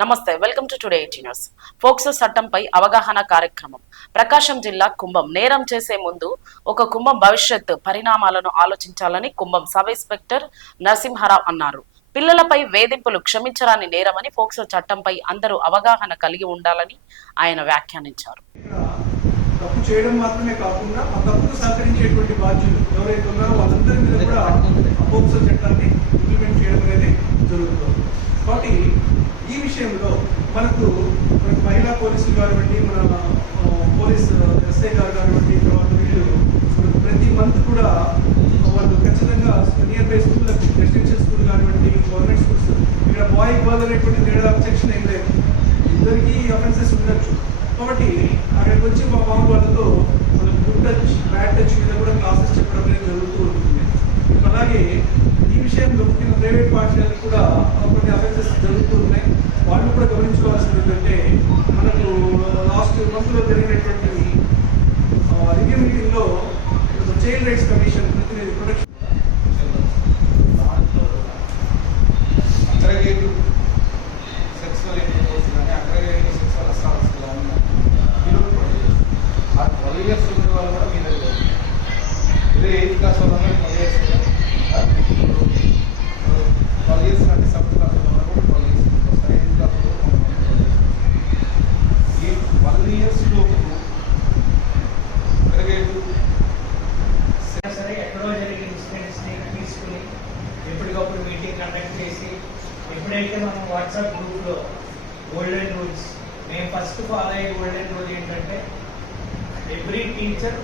నమస్తే welcome to today eighty news. POCSO చట్టంపై అవగాహన కార్యక్రమం. ప్రకాశం జిల్లా కుంభం. నేరం చేసే ముందు ఒక కుంభం భవిష్యత్ పరిణామాలను ఆలోచించాలని కుంభం సబ్ ఇన్స్పెక్టర్ నరసింహారావు అన్నారు. పిల్లలపై వేధింపులు క్షమించరాని నేరమని ఫోక్సో చట్టంపై అందరూ అవగాహన కలిగి ఉండాలని ఆయన వ్యాఖ్యానించారు. తప్పు చేయడం మాత్రమే కాకుండా ఆ తప్పుకు సహకరించేటువంటి బాధ్యులు ఎవరైతే ఉన్నారో వాళ్ళందరి మీద కూడా పోక్సో చట్టాన్ని ఇంప్లిమెంట్ చేయడం అనేది జరుగుతుంది. కాబట్టి విషయంలో మనకు మనకు మహిళా పోలీసులు కానివ్వండి మన పోలీస్ ఎస్ఐ గారు కానివ్వండి తర్వాత వీళ్ళు ప్రతి మంత్ కూడా వాళ్ళు ఖచ్చితంగా nearby school residential school కానివ్వండి గవర్నమెంట్ స్కూల్స్ ఇక్కడ బాయ్ గర్ల్ అనేటువంటి తేడా సెక్షన్ ఏం లేదు. ఇద్దరికి అఫెన్సెస్ ఉండొచ్చు. కాబట్టి అక్కడికి వచ్చి మా బాబు వాళ్ళతో మనం గుడ్ టచ్ బ్యాడ్ టచ్ మీద కూడా క్లాసెస్ చెప్పడం అనేది జరుగుతూ ఉంటుంది. అలాగే ఈ విషయంలో ముఖ్యంగా ప్రైవేట్ పాఠశాలకు కూడా కొన్ని అఫెన్సెస్ జరుగుతుంది Nasıl ödeneği త్రీ ఇయర్స్ లోపు అగ్రగేటివ్ సరే ఎక్కడో జరిగిన ఇన్సిడెంట్స్ని తీసుకుని ఎప్పటికప్పుడు మీటింగ్ కండక్ట్ చేసి ఎప్పుడైతే మనం వాట్సాప్ గ్రూప్లో గోల్డెన్ రూల్స్ మేము ఫస్ట్ ఫాలో అయ్యే గోల్డెన్ రూల్ ఏంటంటే ఎవ్రీ టీచర్